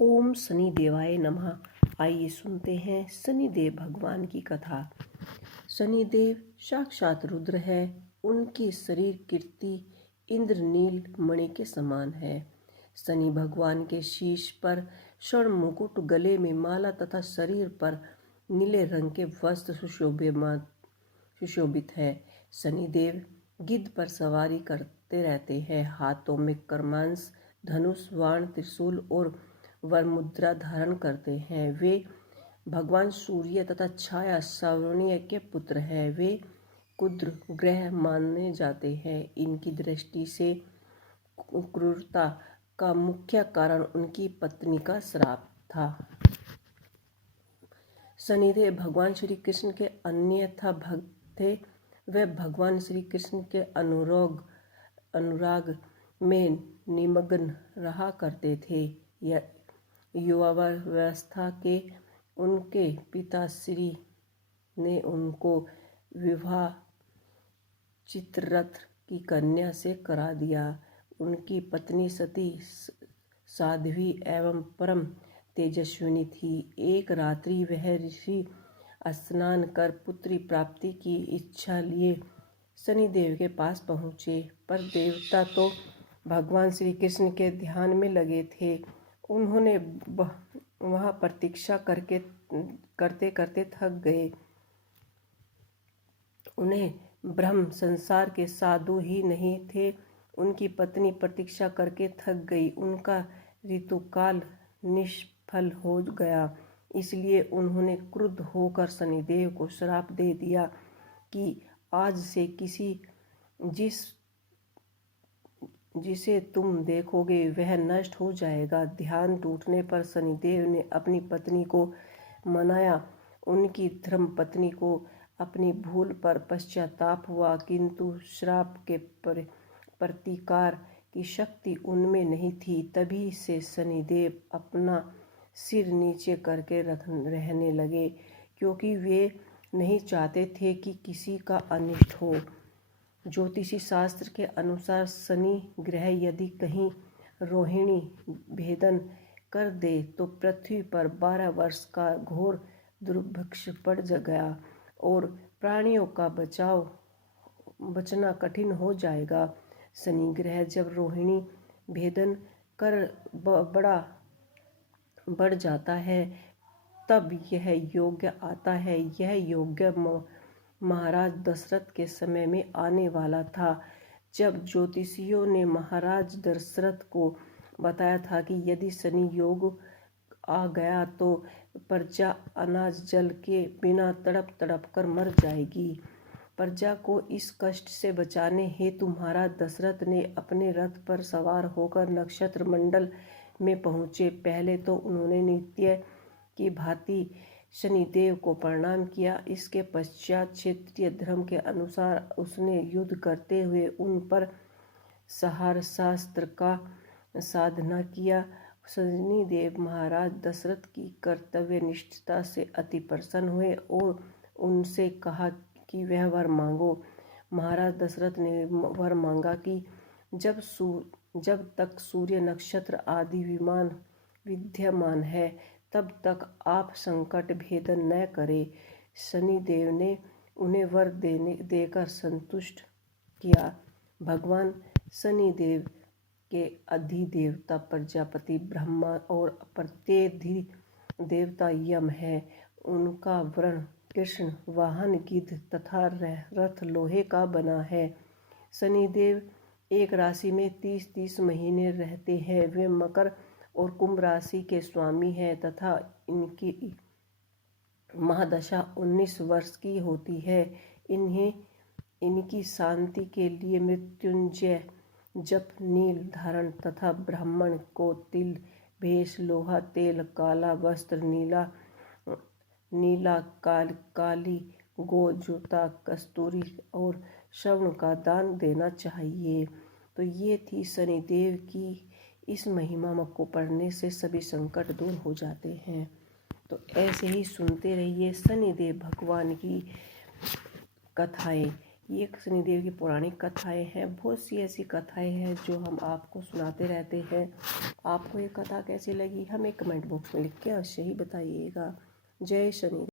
ओम शनि देवाय नमः। आइए सुनते हैं शनिदेव भगवान की कथा। शनिदेव साक्षात रुद्र है। उनकी शरीर कीर्ति इंद्रनील मणि के समान है। शनि भगवान के शीश पर स्वर्ण मुकुट, गले में माला तथा शरीर पर नीले रंग के वस्त्र सुशोभित है। शनिदेव गिद्ध पर सवारी करते रहते हैं। हाथों में कर्मांश, धनुष, बाण, त्रिशूल और वरमुद्रा धारण करते हैं। वे भगवान सूर्य तथा छाया सौवर्णीय के पुत्र हैं। वे कुद्र ग्रह माने जाते हैं। इनकी दृष्टि से क्रूरता का मुख्य कारण उनकी पत्नी का श्राप था। शनिदेव भगवान श्री कृष्ण के अन्यथा भक्त थे। वे भगवान श्री कृष्ण के अनुराग में निमग्न रहा करते थे। युवावस्था के उनके पिताश्री ने उनको विवाह चित्ररथ की कन्या से करा दिया। उनकी पत्नी सती साध्वी एवं परम तेजस्विनी थी। एक रात्रि वह ऋषि स्नान कर पुत्री प्राप्ति की इच्छा लिए शनिदेव के पास पहुँचे, पर देवता तो भगवान श्री कृष्ण के ध्यान में लगे थे। उन्होंने वहाँ प्रतीक्षा करते करते थक गए। उन्हें ब्रह्म संसार के साधु ही नहीं थे। उनकी पत्नी प्रतीक्षा करके थक गई। उनका ऋतुकाल निष्फल हो गया। इसलिए उन्होंने क्रुद्ध होकर शनिदेव को श्राप दे दिया कि आज से जिसे तुम देखोगे वह नष्ट हो जाएगा। ध्यान टूटने पर शनिदेव ने अपनी पत्नी को मनाया। उनकी धर्म पत्नी को अपनी भूल पर पश्चाताप हुआ, किंतु श्राप के प्रतिकार की शक्ति उनमें नहीं थी। तभी से शनिदेव अपना सिर नीचे करके रहने लगे, क्योंकि वे नहीं चाहते थे कि किसी का अनिष्ट हो। ज्योतिषी शास्त्र के अनुसार शनि ग्रह यदि कहीं रोहिणी भेदन कर दे तो पृथ्वी पर 12 वर्ष का घोर दुर्भिक्ष पड़ गया और प्राणियों का बचना कठिन हो जाएगा। शनि ग्रह जब रोहिणी भेदन कर बढ़ जाता है तब यह योग्य आता है। यह योग्य महाराज दशरथ के समय में आने वाला था, जब ज्योतिषियों ने महाराज दशरथ को बताया था कि यदि शनि योग आ गया तो प्रजा अनाज जल के बिना तड़प तड़प कर मर जाएगी। प्रजा को इस कष्ट से बचाने हेतु महाराज दशरथ ने अपने रथ पर सवार होकर नक्षत्र मंडल में पहुँचे। पहले तो उन्होंने नित्य की भांति शनिदेव को प्रणाम किया। इसके पश्चात क्षेत्रीय धर्म के अनुसार उसने युद्ध करते हुए उन पर संहार शास्त्र का साधना किया। शनिदेव महाराज दशरथ की कर्तव्य निष्ठता से अति प्रसन्न हुए और उनसे कहा कि वह वर मांगो। महाराज दशरथ ने वर मांगा कि जब तक सूर्य नक्षत्र आदि विद्यमान है तब तक आप संकट भेदन न करें। शनिदेव ने उन्हें वर देकर संतुष्ट किया। भगवान शनिदेव के अधिदेवता प्रजापति ब्रह्मा और प्रत्यधि देवता यम है। उनका वर्ण कृष्ण, वाहन गिद्ध तथा रथ लोहे का बना है। शनिदेव एक राशि में 30-30 महीने रहते हैं। वे मकर और कुंभ राशि के स्वामी हैं तथा इनकी महादशा 19 वर्ष की होती है। इनकी शांति के लिए मृत्युंजय जप, नील धारण तथा ब्राह्मण को तिल, भेष, लोहा, तेल, काला वस्त्र, नीला काली गो, जूता, कस्तूरी और स्वर्ण का दान देना चाहिए। तो ये थी शनिदेव की इस महिमा को पढ़ने से सभी संकट दूर हो जाते हैं। तो ऐसे ही सुनते रहिए शनिदेव भगवान की कथाएं। ये शनिदेव की पौराणिक कथाएं हैं। बहुत सी ऐसी कथाएं हैं जो हम आपको सुनाते रहते हैं। आपको ये कथा कैसी लगी हमें कमेंट बॉक्स में लिख के अवश्य ही बताइएगा। जय शनि।